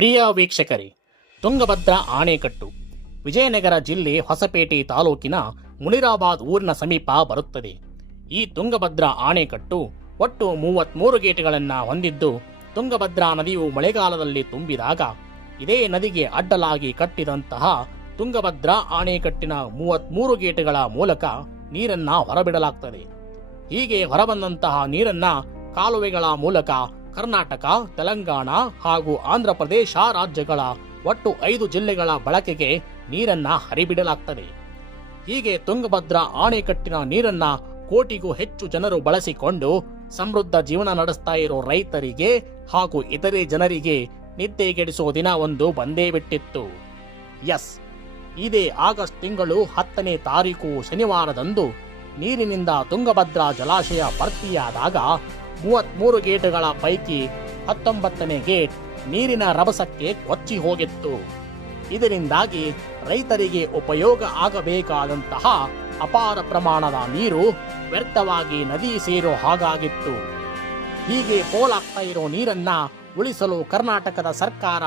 ಪ್ರಿಯ ವೀಕ್ಷಕರೇ, ತುಂಗಭದ್ರಾ ಆಣೆಕಟ್ಟು ವಿಜಯನಗರ ಜಿಲ್ಲೆ ಹೊಸಪೇಟೆ ತಾಲೂಕಿನ ಮುನಿರಾಬಾದ್ ಊರಿನ ಸಮೀಪ ಬರುತ್ತದೆ. ಈ ತುಂಗಭದ್ರಾ ಆಣೆಕಟ್ಟು ಒಟ್ಟು 33 ಗೇಟ್ಗಳನ್ನು ಹೊಂದಿದ್ದು, ತುಂಗಭದ್ರಾ ನದಿಯು ಮಳೆಗಾಲದಲ್ಲಿ ತುಂಬಿದಾಗ ಇದೇ ನದಿಗೆ ಅಡ್ಡಲಾಗಿ ಕಟ್ಟಿದಂತಹ ತುಂಗಭದ್ರಾ ಆಣೆಕಟ್ಟಿನ 33 ಗೇಟ್ಗಳ ಮೂಲಕ ನೀರನ್ನ ಹೊರಬಿಡಲಾಗ್ತದೆ. ಹೀಗೆ ಹೊರಬಂದಂತಹ ನೀರನ್ನ ಕಾಲುವೆಗಳ ಮೂಲಕ ಕರ್ನಾಟಕ, ತೆಲಂಗಾಣ ಹಾಗೂ ಆಂಧ್ರ ಪ್ರದೇಶ ರಾಜ್ಯಗಳ ಒಟ್ಟು 5 ಜಿಲ್ಲೆಗಳ ಬಳಕೆಗೆ ನೀರನ್ನ ಹರಿಬಿಡಲಾಗ್ತದೆ. ಹೀಗೆ ತುಂಗಭದ್ರಾ ಆಣೆಕಟ್ಟಿನ ನೀರನ್ನ ಕೋಟಿಗೂ ಹೆಚ್ಚು ಜನರು ಬಳಸಿಕೊಂಡು ಸಮೃದ್ಧ ಜೀವನ ನಡೆಸ್ತಾ ಇರೋ ರೈತರಿಗೆ ಹಾಗೂ ಇತರೆ ಜನರಿಗೆ ನಿದ್ದೆಗೆಡಿಸೋ ದಿನ ಒಂದು ಬಂದೇ ಬಿಟ್ಟಿತ್ತು. ಇದೇ ಆಗಸ್ಟ್ ತಿಂಗಳು 10ನೇ ತಾರೀಕು ಶನಿವಾರದಂದು ನೀರಿನಿಂದ ತುಂಗಭದ್ರಾ ಜಲಾಶಯ ಭರ್ತಿಯಾದಾಗ 33 ಗೇಟ್ಗಳ ಪೈಕಿ 19ನೇ ಗೇಟ್ ನೀರಿನ ರಭಸಕ್ಕೆ ಕೊಚ್ಚಿ ಹೋಗಿತ್ತು. ಇದರಿಂದಾಗಿ ರೈತರಿಗೆ ಉಪಯೋಗ ಆಗಬೇಕಾದಂತಹ ಅಪಾರ ಪ್ರಮಾಣದ ನೀರು ವ್ಯರ್ಥವಾಗಿ ನದಿ ಸೇರೋ ಹಾಗಾಗಿತ್ತು. ಹೀಗೆ ಪೋಲಾಗ್ತಾ ಇರೋ ನೀರನ್ನ ಉಳಿಸಲು ಕರ್ನಾಟಕದ ಸರ್ಕಾರ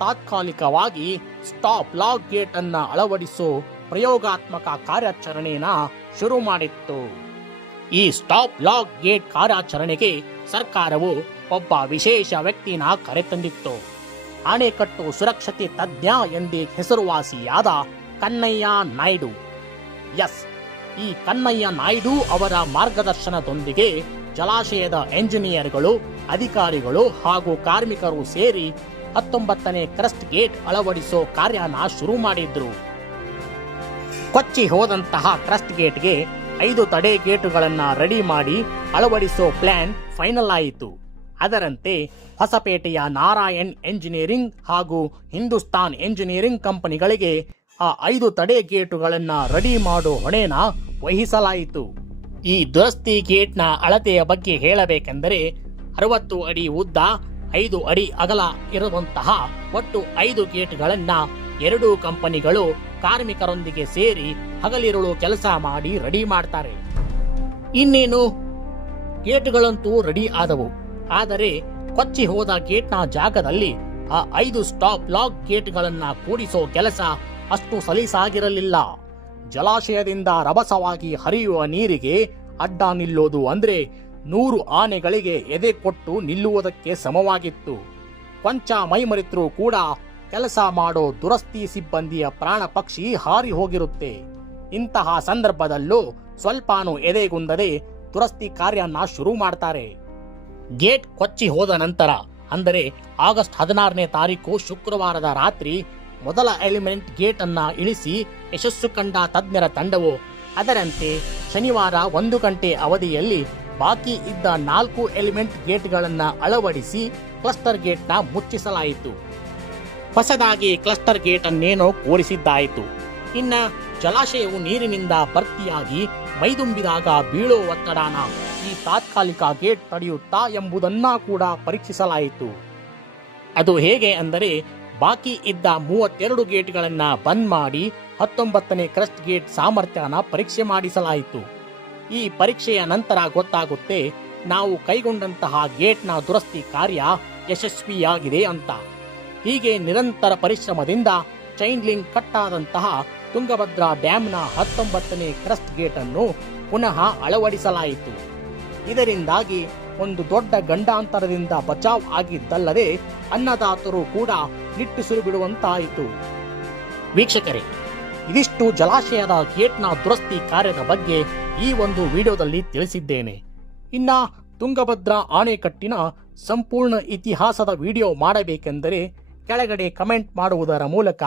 ತಾತ್ಕಾಲಿಕವಾಗಿ ಸ್ಟಾಪ್ ಲಾಕ್ ಗೇಟ್ ಅನ್ನ ಅಳವಡಿಸೋ ಪ್ರಯೋಗಾತ್ಮಕ ಕಾರ್ಯಾಚರಣೆನ ಶುರು ಮಾಡಿತ್ತು. ಈ ಸ್ಟಾಪ್ ಲಾಕ್ ಗೇಟ್ ಕಾರ್ಯಾಚರಣೆಗೆ ಸರ್ಕಾರವು ಒಬ್ಬ ವಿಶೇಷ ವ್ಯಕ್ತಿನ ಕರೆತಂದಿತ್ತು. ಅಣೆಕಟ್ಟು ಸುರಕ್ಷತೆ ತಜ್ಞ ಎಂದೇ ಹೆಸರುವಾಸಿಯಾದ ಕನ್ನಯ್ಯ ನಾಯ್ಡು. ಈ ಕನ್ನಯ್ಯ ನಾಯ್ಡು ಅವರ ಮಾರ್ಗದರ್ಶನದೊಂದಿಗೆ ಜಲಾಶಯದ ಎಂಜಿನಿಯರ್ಗಳು, ಅಧಿಕಾರಿಗಳು ಹಾಗೂ ಕಾರ್ಮಿಕರು ಸೇರಿ 19ನೇ ಕ್ರಸ್ಟ್ ಗೇಟ್ ಅಳವಡಿಸೋ ಕಾರ್ಯನ ಶುರು ಮಾಡಿದ್ರು. ಕೊಚ್ಚಿ ಹೋದಂತಹ ಕ್ರಸ್ಟ್ ಗೇಟ್ಗೆ 5 ತಡೆ ಗೇಟುಗಳನ್ನ ರೆಡಿ ಮಾಡಿ ಅಳವಡಿಸೋ ಪ್ಲಾನ್ ಫೈನಲ್ ಆಯಿತು. ಅದರಂತೆ ಹೊಸಪೇಟೆಯ ನಾರಾಯಣ್ ಎಂಜಿನಿಯರಿಂಗ್ ಹಾಗೂ ಹಿಂದೂಸ್ತಾನ್ ಎಂಜಿನಿಯರಿಂಗ್ ಕಂಪನಿಗಳಿಗೆ ಆ 5 ತಡೆ ಗೇಟುಗಳನ್ನ ರೆಡಿ ಮಾಡೋ ಹೊಣೆನ ವಹಿಸಲಾಯಿತು. ಈ ದುರಸ್ತಿ ಗೇಟ್ನ ಅಳತೆಯ ಬಗ್ಗೆ ಹೇಳಬೇಕೆಂದರೆ 60 ಅಡಿ ಉದ್ದ, 5 ಅಡಿ ಅಗಲ ಇರುವಂತಹ ಒಟ್ಟು 5 ಗೇಟ್ಗಳನ್ನ 2 ಕಂಪನಿಗಳು ಕಾರ್ಮಿಕರೊಂದಿಗೆ ಸೇರಿ ಹಗಲಿರುಳು ಕೆಲಸ ಮಾಡಿ ರೆಡಿ ಮಾಡ್ತಾರೆ. ಇನ್ನೇನು ಗೇಟ್ಗಳಂತೂ ರೆಡಿ ಆದವು. ಆದರೆ ಕೊಚ್ಚಿ ಹೋದ ಗೇಟ್ನ ಜಾಗದಲ್ಲಿ ಆ 5 ಸ್ಟಾಪ್ ಲಾಕ್ ಗೇಟ್ಗಳನ್ನ ಕೂಡಿಸೋ ಕೆಲಸ ಅಷ್ಟು ಸಲೀಸಾಗಿರಲಿಲ್ಲ. ಜಲಾಶಯದಿಂದ ರಭಸವಾಗಿ ಹರಿಯುವ ನೀರಿಗೆ ಅಡ್ಡ ನಿಲ್ಲೋದು ಅಂದ್ರೆ 100 ಆನೆಗಳಿಗೆ ಎದೆ ಕೊಟ್ಟು ನಿಲ್ಲುವುದಕ್ಕೆ ಸಮವಾಗಿತ್ತು. ಕೊಂಚ ಮೈಮರೆತರೂ ಕೂಡ ಕೆಲಸ ಮಾಡೋ ದುರಸ್ತಿ ಸಿಬ್ಬಂದಿಯ ಪ್ರಾಣ ಪಕ್ಷಿ ಹಾರಿ ಹೋಗಿರುತ್ತೆ. ಇಂತಹ ಸಂದರ್ಭದಲ್ಲೂ ಸ್ವಲ್ಪಾನು ಎದೆಗುಂದದೆ ದುರಸ್ತಿ ಕಾರ್ಯನ ಶುರು ಮಾಡ್ತಾರೆ. ಗೇಟ್ ಕೊಚ್ಚಿ ಹೋದ ನಂತರ ಅಂದರೆ ಆಗಸ್ಟ್ 16ನೇ ತಾರೀಕು ಶುಕ್ರವಾರದ ರಾತ್ರಿ ಮೊದಲ ಎಲಿಮೆಂಟ್ ಗೇಟ್ ಅನ್ನ ಇಳಿಸಿ ಯಶಸ್ಸು ಕಂಡ ತಜ್ಞರ ತಂಡವು ಅದರಂತೆ ಶನಿವಾರ 1 ಗಂಟೆ ಅವಧಿಯಲ್ಲಿ ಬಾಕಿ ಇದ್ದ 4 ಎಲಿಮೆಂಟ್ ಗೇಟ್ಗಳನ್ನ ಅಳವಡಿಸಿ ಕ್ಲಸ್ಟರ್ ಗೇಟ್ನ ಮುಚ್ಚಿಸಲಾಯಿತು. ಹೊಸದಾಗಿ ಕ್ಲಸ್ಟರ್ ಗೇಟ್ ಅನ್ನೇನೋ ಕೂರಿಸಿದ್ದಾಯಿತು. ಇನ್ನ ಜಲಾಶಯವು ನೀರಿನಿಂದ ಭರ್ತಿಯಾಗಿ ಮೈದುಂಬಿದಾಗ ಬೀಳೋ ಒತ್ತಡನ ಈ ತಾತ್ಕಾಲಿಕ ಗೇಟ್ ತಡೆಯುತ್ತಾ ಎಂಬುದನ್ನ ಕೂಡ ಪರೀಕ್ಷಿಸಲಾಯಿತು. ಅದು ಹೇಗೆ ಅಂದರೆ ಬಾಕಿ ಇದ್ದ 32 ಗೇಟ್ಗಳನ್ನ ಬಂದ್ ಮಾಡಿ 19ನೇ ಕ್ರಸ್ಟ್ ಗೇಟ್ ಸಾಮರ್ಥ್ಯನ ಪರೀಕ್ಷೆ ಮಾಡಿಸಲಾಯಿತು. ಈ ಪರೀಕ್ಷೆಯ ನಂತರ ಗೊತ್ತಾಗುತ್ತೆ ನಾವು ಕೈಗೊಂಡಂತಹ ಗೇಟ್ನ ದುರಸ್ತಿ ಕಾರ್ಯ ಯಶಸ್ವಿಯಾಗಿದೆ ಅಂತ. ಹೀಗೆ ನಿರಂತರ ಪರಿಶ್ರಮದಿಂದ ಚೈನ್ ಲಿಂಕ್ ಕಟ್ಟಾದಂತಹ ತುಂಗಭದ್ರಾ ಡ್ಯಾಂನ 19ನೇ ಕ್ರಸ್ಟ್ ಗೇಟ್ ಅನ್ನು ಪುನಃ ಅಳವಡಿಸಲಾಯಿತು. ಇದರಿಂದಾಗಿ ಒಂದು ದೊಡ್ಡ ಗಂಡಾಂತರದಿಂದ ಬಚಾವ್ ಆಗಿದ್ದಲ್ಲದೆ ಅನ್ನದಾತರು ಕೂಡ ನಿಟ್ಟುಸಿರು ಬಿಡುವಂತಾಯಿತು. ವೀಕ್ಷಕರೇ, ಇದಿಷ್ಟು ಜಲಾಶಯದ ಗೇಟ್ನ ದುರಸ್ತಿ ಕಾರ್ಯದ ಬಗ್ಗೆ ಈ ಒಂದು ವಿಡಿಯೋದಲ್ಲಿ ತಿಳಿಸಿದ್ದೇನೆ. ಇನ್ನ ತುಂಗಭದ್ರಾ ಆಣೆಕಟ್ಟಿನ ಸಂಪೂರ್ಣ ಇತಿಹಾಸದ ವಿಡಿಯೋ ಮಾಡಬೇಕೆಂದರೆ ಕೆಳಗಡೆ ಕಮೆಂಟ್ ಮಾಡುವುದರ ಮೂಲಕ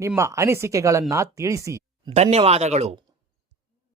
ನಿಮ್ಮ ಅನಿಸಿಕೆಗಳನ್ನ ತಿಳಿಸಿ. ಧನ್ಯವಾದಗಳು.